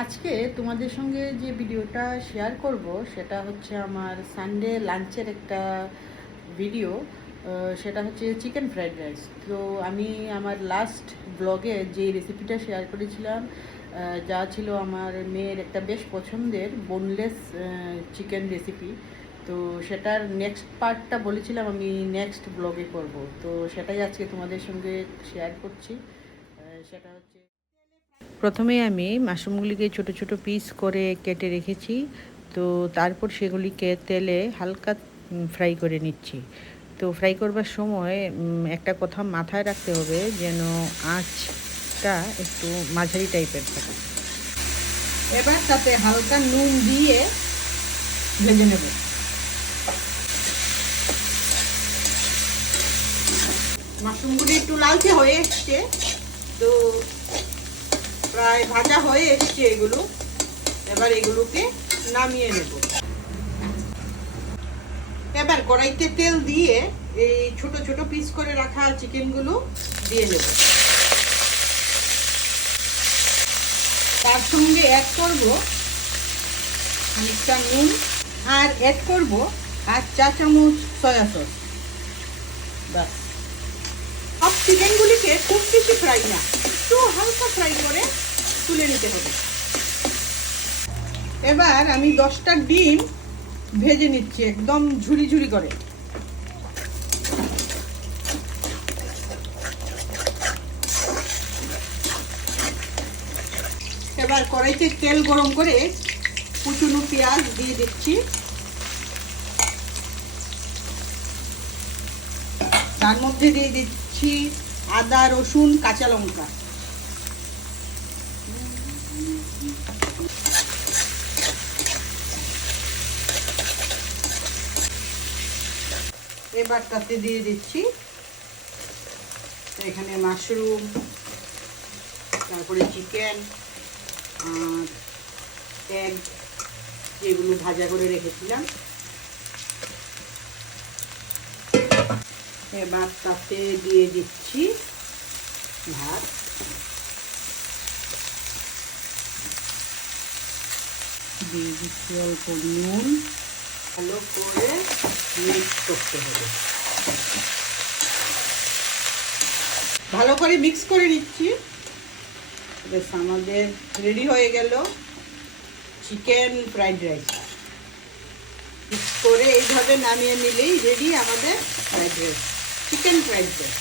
আজকে তোমাদের সঙ্গে যে ভিডিওটা শেয়ার করব সেটা হচ্ছে আমার সানডে লাঞ্চের একটা ভিডিও। সেটা হচ্ছে চিকেন ফ্রাইড রাইস। তো আমি আমার লাস্ট ব্লগে যে রেসিপিটা শেয়ার করেছিলাম, যা ছিল আমার মেয়ের একটা বেশ পছন্দের বোনলেস চিকেন রেসিপি, তো সেটার নেক্সট পার্টটা বলেছিলাম আমি নেক্সট ব্লগে করব। তো সেটাই আজকে তোমাদের সঙ্গে শেয়ার করছি। সেটা হচ্ছে, প্রথমে আমি মাশরুমগুলিকে ছোট ছোট পিস করে কেটে রেখেছি। তো তারপর সেগুলিকে তেলে হালকা ফ্রাই করে নিচ্ছি। তো ফ্রাই করবার সময় একটা কথা মাথায় রাখতে হবে, যেন আঁচটা একটু মাঝারি টাইপের থাকে। এবার তাতে হালকা নুন দিয়ে ভেজে নেব। মাশরুমগুলি একটু লালচে হয়ে এসছে, তো প্রায় ভাজা হয়ে এসছে এগুলো। এবার এগুলোকে নামিয়ে নেব। এবার কড়াইতে তেল দিয়ে এই ছোট ছোট পিস করে রাখা চিকেনগুলো দিয়ে নেব। তার সঙ্গে অ্যাড করব খানিকটা নুন, আর অ্যাড করব 1 চা চামচ সয়া সস। ব্যাস। সব চিকেনগুলিকে খুব বেশি ফ্রাই না, একটু হালকা ফ্রাই করে তুলে নিতে হবে। এবার আমি 10টা ডিম ভেজে নিচ্ছি একদম ঝুরি ঝুরি করে। এবার কড়াইতে তেল গরম করে কুচনো পেঁয়াজ দিয়ে দিচ্ছি। তার মধ্যে দিয়ে দিচ্ছি আদা, রসুন, কাঁচা লঙ্কা। এবার তাতে দিয়ে দিচ্ছি এখানে মাশরুম, তারপরে চিকেন আর এগ, যেগুলো ভাজা করে রেখেছিলাম। এবার তাতে দিয়ে দিচ্ছি ভাত। দিয়ে দিচ্ছি অল্প নুন। ভালো করে মিক্স করতে হবে। ভালো করে মিক্স করে নিচ্ছি। বেশ, আমাদের রেডি হয়ে গেল চিকেন ফ্রাইড রাইস। মিক্স করে এইভাবে নামিয়ে নিলেই রেডি আমাদের fried rice, chicken fried rice.